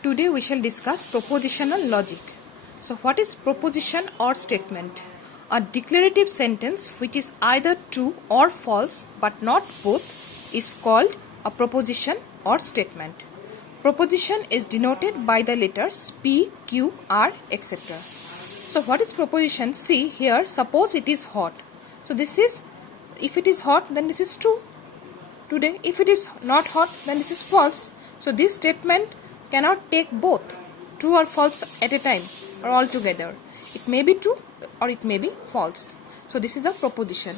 Today we shall discuss propositional logic. So what is proposition or statement? A declarative sentence which is either true or false but not both is called a proposition or statement. Proposition is denoted by the letters P, Q, R, etc. So what is proposition? See here, suppose it is hot. So this is, if it is hot, then this is true. Today, if it is not hot, then this is false. So this statement cannot take both true or false at a time or all together. It may be true or it may be false. So this is a proposition.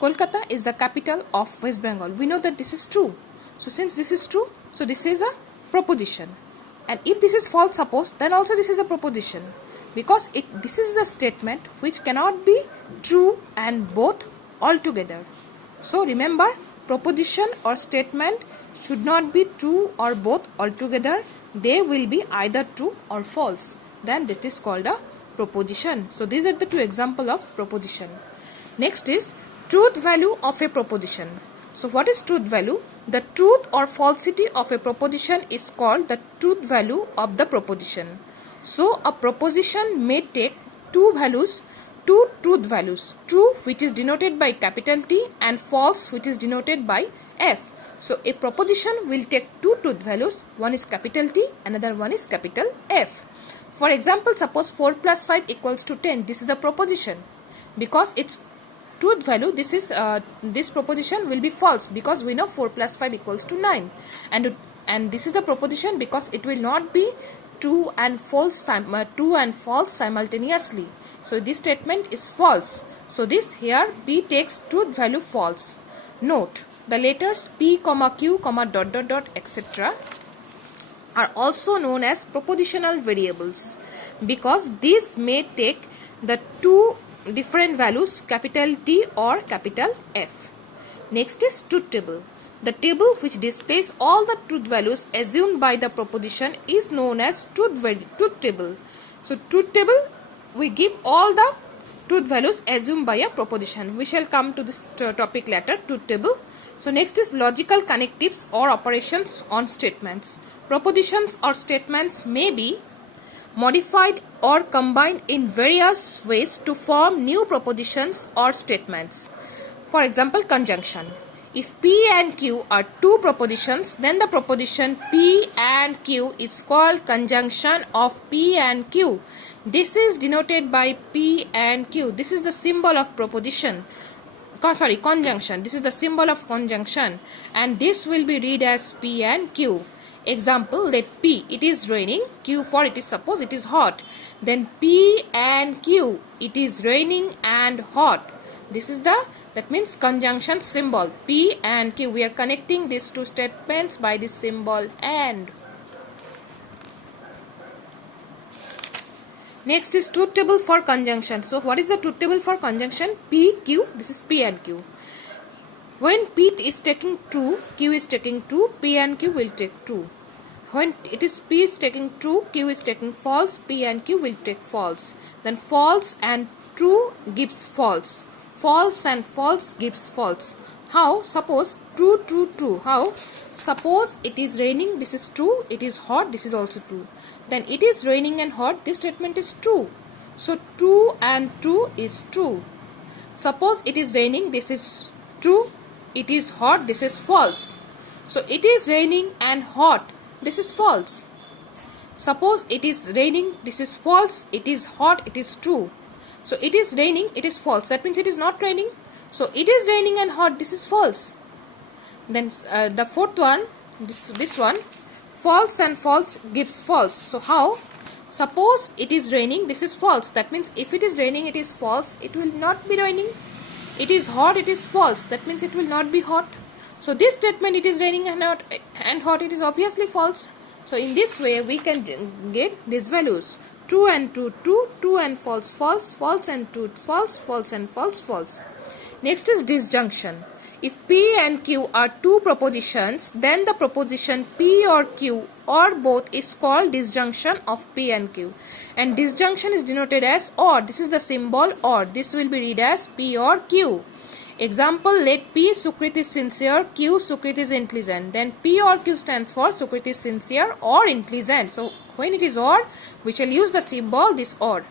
Kolkata is the capital of West Bengal. We know that this is true. So since this is true, so this is a proposition. And if this is false, suppose, then also this is a proposition. Because this is the statement which cannot be true and both all together. So remember, proposition or statement should not be true or both altogether. They will be either true or false. Then this is called a proposition. So these are the two examples of proposition. Next is truth value of a proposition. So what is truth value? The truth or falsity of a proposition is called the truth value of the proposition. So a proposition may take two values, two truth values, true which is denoted by capital T and false which is denoted by F. So a proposition will take two truth values, one is capital T, another one is capital F. For example, suppose 4 plus 5 equals to 10. This is a proposition. Because its truth value, this proposition will be false because we know 4 plus 5 equals to 9. And this is a proposition because it will not be true and false simultaneously. So this statement is false. So this here P takes truth value false. Note, the letters P, Q, etc. are also known as propositional variables because these may take the two different values, capital T or capital F. Next is truth table. The table which displays all the truth values assumed by the proposition is known as truth table. So truth table, we give all the truth values assumed by a proposition. We shall come to this topic later, truth table. So next is logical connectives or operations on statements. Propositions or statements may be modified or combined in various ways to form new propositions or statements. For example, conjunction. If P and Q are two propositions, then the proposition P and Q is called conjunction of P and Q. This is denoted by P and Q. This is the symbol of proposition. Conjunction. This is the symbol of conjunction. And this will be read as P and Q. Example, let P, it is raining. Q for it is, suppose it is hot. Then P and Q, it is raining and hot. This is that means conjunction symbol P and Q. We are connecting these two statements by this symbol and. Next is truth table for conjunction. So what is the truth table for conjunction? P, Q, this is P and Q. When P is taking true, Q is taking true, P and Q will take true. When it is P is taking true, Q is taking false, P and Q will take false. Then false and true gives false. False and false gives false. How? Suppose true, true, true. How? Suppose it is raining, this is true. It is hot, this is also true. Then it is raining and hot, this statement is true. So true and true is true. Suppose it is raining, this is true. It is hot, this is false. So it is raining and hot, this is false. Suppose it is raining, this is false. It is hot, it is true. So it is raining, it is false. That means it is not raining. So it is raining and hot, this is false. Then the fourth one, this one, false and false gives false. So how? Suppose it is raining, this is false. That means if it is raining, it is false. It will not be raining. It is hot, it is false. That means it will not be hot. So this statement, it is raining and hot, it is obviously false. So in this way, we can get these values. True and true, true, true and false, false, false and true, false, false and false, false. Next is disjunction. If P and Q are two propositions, then the proposition P or Q or both is called disjunction of P and Q. And disjunction is denoted as or. This is the symbol or. This will be read as P or Q. Example, let P, Sukrit is sincere, Q, Sukrit is intelligent. Then P or Q stands for Sukrit is sincere or intelligent. So when it is or, we shall use the symbol this or.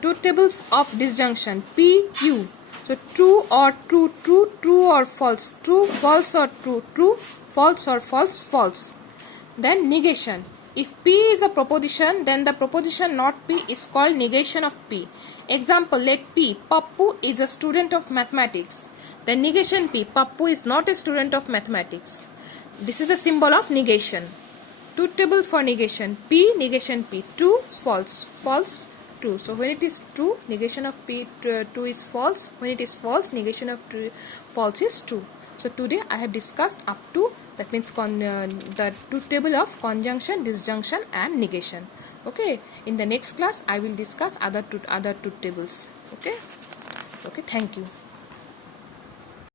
Truth table of disjunction, P, Q. So true or true, true, true or false, true, false or true, true, false or false, false. Then negation. If P is a proposition, then the proposition not P is called negation of P. Example, let P, Pappu is a student of mathematics. Then negation P, Pappu is not a student of mathematics. This is the symbol of negation. Truth table for negation, P, negation P, true, false, false, true. So when it is true, negation of P, true is false. When it is false, negation of true, false is true. So today I have discussed up to, that means the truth table of conjunction, disjunction and negation. Okay, in the next class I will discuss other truth tables. Okay, thank you.